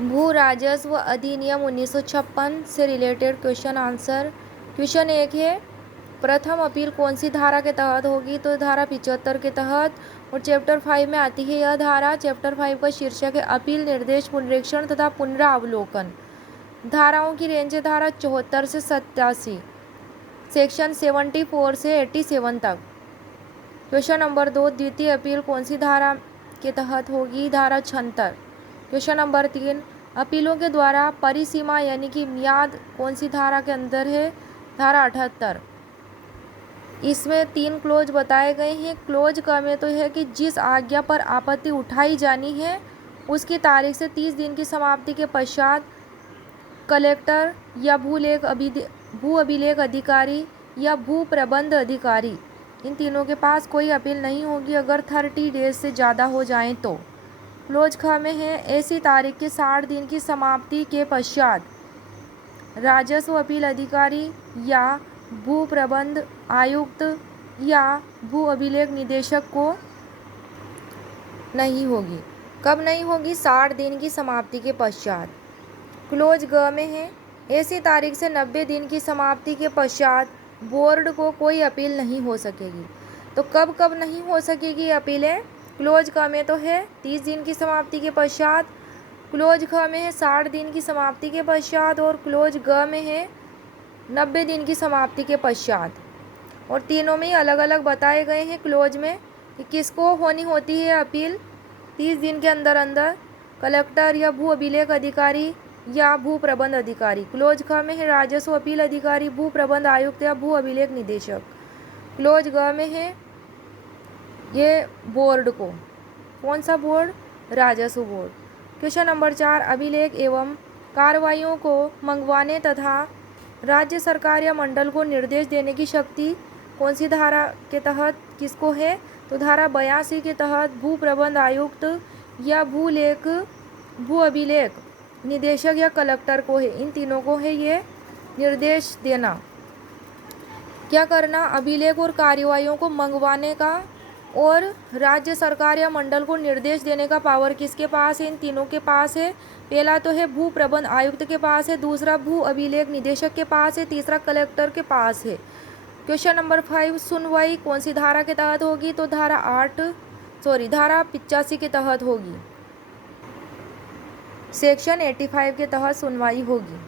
भू राजस्व अधिनियम 1956 से रिलेटेड क्वेश्चन आंसर। क्वेश्चन 1 है, प्रथम अपील कौन सी धारा के तहत होगी? तो धारा 75 के तहत। और चैप्टर 5 में आती है यह धारा। चैप्टर 5 का शीर्षक है अपील, निर्देश, पुनरीक्षण तथा पुनरावलोकन। धाराओं की रेंज है धारा 74 से 87, सेक्शन 74 से 87 तक। क्वेश्चन नंबर 2, द्वितीय अपील कौन सी धारा के तहत होगी? धारा 76। क्वेश्चन नंबर 3, अपीलों के द्वारा परिसीमा यानी कि मियाद कौन सी धारा के अंदर है? धारा 78। इसमें 3 क्लोज बताए गए हैं। क्लोज क में तो है कि जिस आज्ञा पर आपत्ति उठाई जानी है उसकी तारीख से 30 दिन की समाप्ति के पश्चात कलेक्टर या भू अभिलेख अधिकारी या भू प्रबंध अधिकारी, इन तीनों के पास कोई अपील नहीं होगी अगर 30 डेज से ज़्यादा हो जाएं तो। क्लोज ख में है, ऐसी तारीख के 60 दिन की समाप्ति के पश्चात राजस्व अपील अधिकारी या भू प्रबंध आयुक्त या भू अभिलेख निदेशक को नहीं होगी। कब नहीं होगी? 60 दिन की समाप्ति के पश्चात। क्लोज ग में है, ऐसी तारीख से 90 दिन की समाप्ति के पश्चात बोर्ड को कोई अपील नहीं हो सकेगी। तो कब कब नहीं हो सकेगी अपीलें? क्लोज क में तो है 30 दिन की समाप्ति के पश्चात, क्लोज ख में है 60 दिन की समाप्ति के पश्चात और क्लोज ग में है 90 दिन की समाप्ति के पश्चात। और तीनों में ही अलग अलग बताए गए हैं क्लोज में कि किसको होनी होती है अपील 30 दिन के अंदर अंदर, कलेक्टर या भू अभिलेख अधिकारी या भू प्रबंध अधिकारी। क्लोज ख में है राजस्व अपील अधिकारी, भू प्रबंध आयुक्त या भू अभिलेख निदेशक। क्लोज ग में है ये बोर्ड को, कौन सा बोर्ड? राजस्व बोर्ड। क्वेश्चन नंबर 4, अभिलेख एवं कार्रवाइयों को मंगवाने तथा राज्य सरकार या मंडल को निर्देश देने की शक्ति कौन सी धारा के तहत किसको है? तो धारा 82 के तहत भू प्रबंध आयुक्त या भू अभिलेख निदेशक या कलेक्टर को है। इन तीनों को है ये निर्देश देना। क्या करना? अभिलेख और कार्यवाहियों को मंगवाने का और राज्य सरकार या मंडल को निर्देश देने का पावर किसके पास है? इन तीनों के पास है। पहला तो है भू प्रबंध आयुक्त के पास है, दूसरा भू अभिलेख निदेशक के पास है, तीसरा कलेक्टर के पास है। क्वेश्चन नंबर 5, सुनवाई कौन सी धारा के तहत होगी? तो धारा 85 के तहत होगी, सेक्शन 85 के तहत सुनवाई होगी।